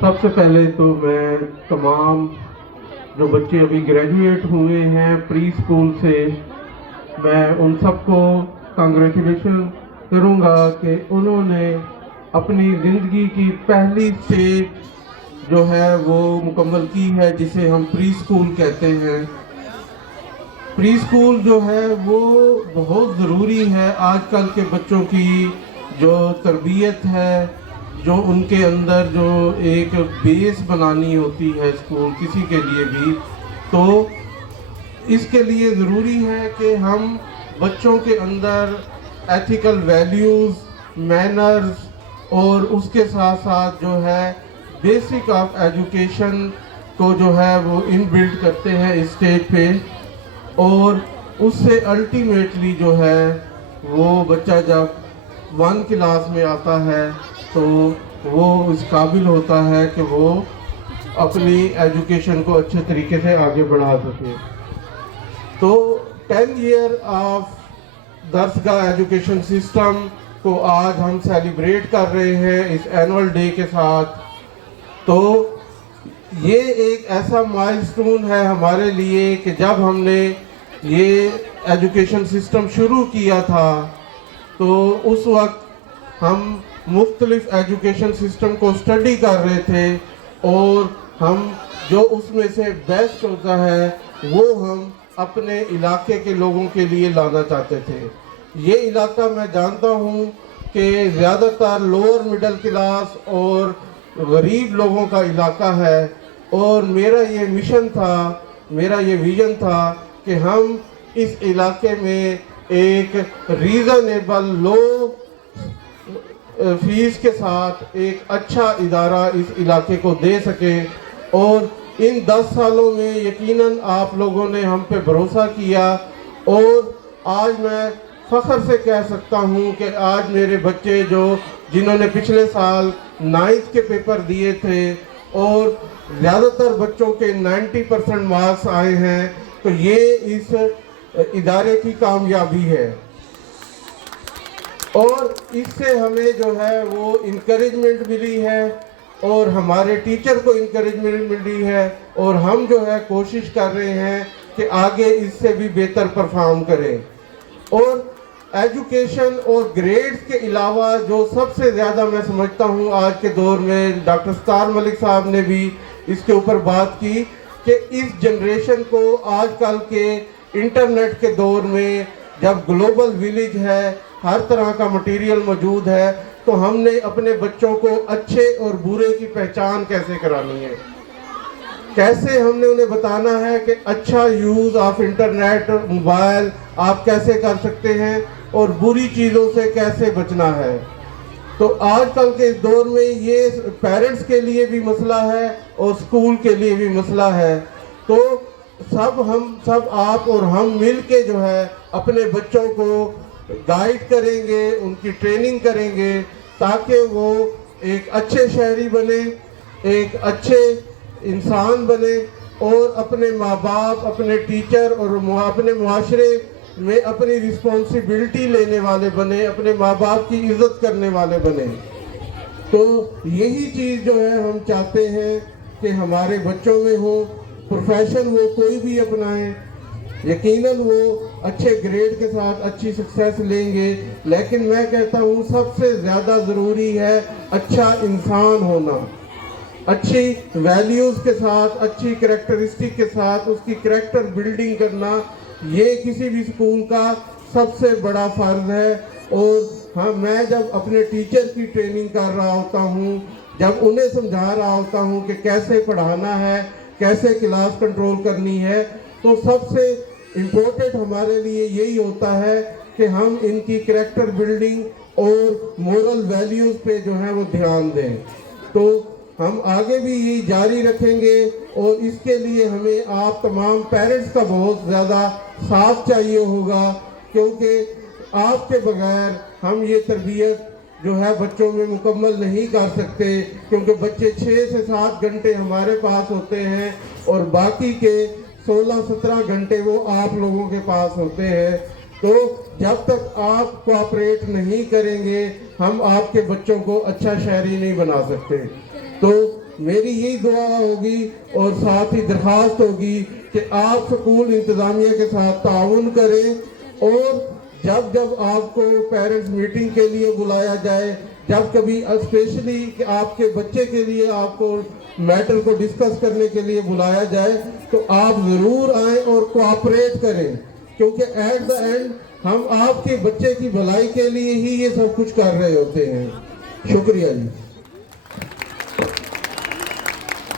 سب سے پہلے تو میں تمام جو بچے ابھی گریجویٹ ہوئے ہیں پری اسکول سے، میں ان سب کو کنگریچولیشن کروں گا کہ انہوں نے اپنی زندگی کی پہلی اسٹیج جو ہے وہ مکمل کی ہے، جسے ہم پری اسکول کہتے ہیں۔ پری اسکول جو ہے وہ بہت ضروری ہے آج کل کے بچوں کی جو تربیت ہے، جو ان کے اندر جو ایک بیس بنانی ہوتی ہے اسکول کسی کے لیے بھی، تو اس کے لیے ضروری ہے کہ ہم بچوں کے اندر ایتھیکل ویلیوز، مینرز اور اس کے ساتھ ساتھ جو ہے بیسک آف ایجوکیشن کو جو ہے وہ ان بلڈ کرتے ہیں اس اسٹیج پہ، اور اس سے الٹیمیٹلی جو ہے وہ بچہ جب 1 کلاس میں آتا ہے تو وہ اس قابل ہوتا ہے کہ وہ اپنی ایجوکیشن کو اچھے طریقے سے آگے بڑھا سکے۔ تو 10 ایئر آف درسگاہ ایجوکیشن سسٹم کو آج ہم سیلیبریٹ کر رہے ہیں اس اینول ڈے کے ساتھ۔ تو یہ ایک ایسا مائلسٹون ہے ہمارے لیے کہ جب ہم نے یہ ایجوکیشن سسٹم شروع کیا تھا تو اس وقت ہم مختلف ایجوکیشن سسٹم کو اسٹڈی کر رہے تھے، اور ہم جو اس میں سے بیسٹ ہوتا ہے وہ ہم اپنے علاقے کے لوگوں کے لیے لانا چاہتے تھے۔ یہ علاقہ میں جانتا ہوں کہ زیادہ تر لوور مڈل کلاس اور غریب لوگوں کا علاقہ ہے، اور میرا یہ مشن تھا، میرا یہ ویژن تھا کہ ہم اس علاقے میں ایک ریزنیبل لو فیس کے ساتھ ایک اچھا ادارہ اس علاقے کو دے سکیں، اور ان 10 سالوں میں یقیناً آپ لوگوں نے ہم پہ بھروسہ کیا، اور آج میں فخر سے کہہ سکتا ہوں کہ آج میرے بچے جنہوں نے پچھلے سال 9th کے پیپر دیے تھے اور زیادہ تر بچوں کے 90% مارکس آئے ہیں، تو یہ اس ادارے کی کامیابی ہے، اور اس سے ہمیں جو ہے وہ انکریجمنٹ ملی ہے، اور ہمارے ٹیچر کو انکریجمنٹ ملی ہے، اور ہم جو ہے کوشش کر رہے ہیں کہ آگے اس سے بھی بہتر پرفارم کریں۔ اور ایجوکیشن اور گریڈز کے علاوہ جو سب سے زیادہ میں سمجھتا ہوں آج کے دور میں، ڈاکٹر ستار ملک صاحب نے بھی اس کے اوپر بات کی کہ اس جنریشن کو آج کل کے انٹرنیٹ کے دور میں جب گلوبل ویلیج ہے، ہر طرح کا مٹیریل موجود ہے، تو ہم نے اپنے بچوں کو اچھے اور برے کی پہچان کیسے کرانی ہے، کیسے ہم نے انہیں بتانا ہے کہ اچھا یوز آف انٹرنیٹ، موبائل آپ کیسے کر سکتے ہیں اور بری چیزوں سے کیسے بچنا ہے۔ تو آج کل کے اس دور میں یہ پیرنٹس کے لیے بھی مسئلہ ہے اور اسکول کے لیے بھی مسئلہ ہے، تو ہم سب آپ اور ہم مل کے جو ہے اپنے بچوں کو گائیڈ کریں گے، ان کی ٹریننگ کریں گے، تاکہ وہ ایک اچھے شہری بنے، ایک اچھے انسان بنے، اور اپنے ماں باپ، اپنے ٹیچر اور اپنے معاشرے میں اپنی رسپانسبلٹی لینے والے بنے، اپنے ماں باپ کی عزت کرنے والے بنے۔ تو یہی چیز جو ہے ہم چاہتے ہیں کہ ہمارے بچوں میں ہو۔ پروفیشن وہ کوئی بھی اپنائیں، یقیناً وہ اچھے گریڈ کے ساتھ اچھی سکسیس لیں گے، لیکن میں کہتا ہوں سب سے زیادہ ضروری ہے اچھا انسان ہونا، اچھی ویلیوز کے ساتھ، اچھی کریکٹرسٹک کے ساتھ اس کی کریکٹر بلڈنگ کرنا، یہ کسی بھی اسکول کا سب سے بڑا فرض ہے۔ اور میں جب اپنے ٹیچر کی ٹریننگ کر رہا ہوتا ہوں، جب انہیں سمجھا رہا ہوتا ہوں کہ کیسے پڑھانا ہے، کیسے کلاس کنٹرول کرنی ہے، تو سب سے امپورٹنٹ ہمارے لیے یہی ہوتا ہے کہ ہم ان کی کریکٹر بلڈنگ اور مورل ویلیوز پہ جو ہے وہ دھیان دیں۔ تو ہم آگے بھی یہ جاری رکھیں گے، اور اس کے لیے ہمیں آپ تمام پیرنٹس کا بہت زیادہ ساتھ چاہیے ہوگا، کیونکہ آپ کے بغیر ہم یہ تربیت جو ہے بچوں میں مکمل نہیں کر سکتے، کیونکہ بچے 6 سے 7 گھنٹے ہمارے پاس ہوتے ہیں اور باقی کے 16-17 گھنٹے وہ آپ لوگوں کے پاس ہوتے ہیں۔ تو جب تک آپ کوآپریٹ نہیں کریں گے، ہم آپ کے بچوں کو اچھا شہری نہیں بنا سکتے۔ تو میری یہی دعا ہوگی اور ساتھ ہی درخواست ہوگی کہ آپ سکول انتظامیہ کے ساتھ تعاون کریں، اور جب جب آپ کو پیرنٹس میٹنگ کے لیے بلایا جائے، جب کبھی اسپیشلی کہ آپ کے بچے کے لیے آپ کو میٹر کو ڈسکس کرنے کے لیے بلایا جائے، تو آپ ضرور آئیں اور کوآپریٹ کریں، کیونکہ ایٹ دا اینڈ ہم آپ کے بچے کی بھلائی کے لیے ہی یہ سب کچھ کر رہے ہوتے ہیں۔ شکریہ جی۔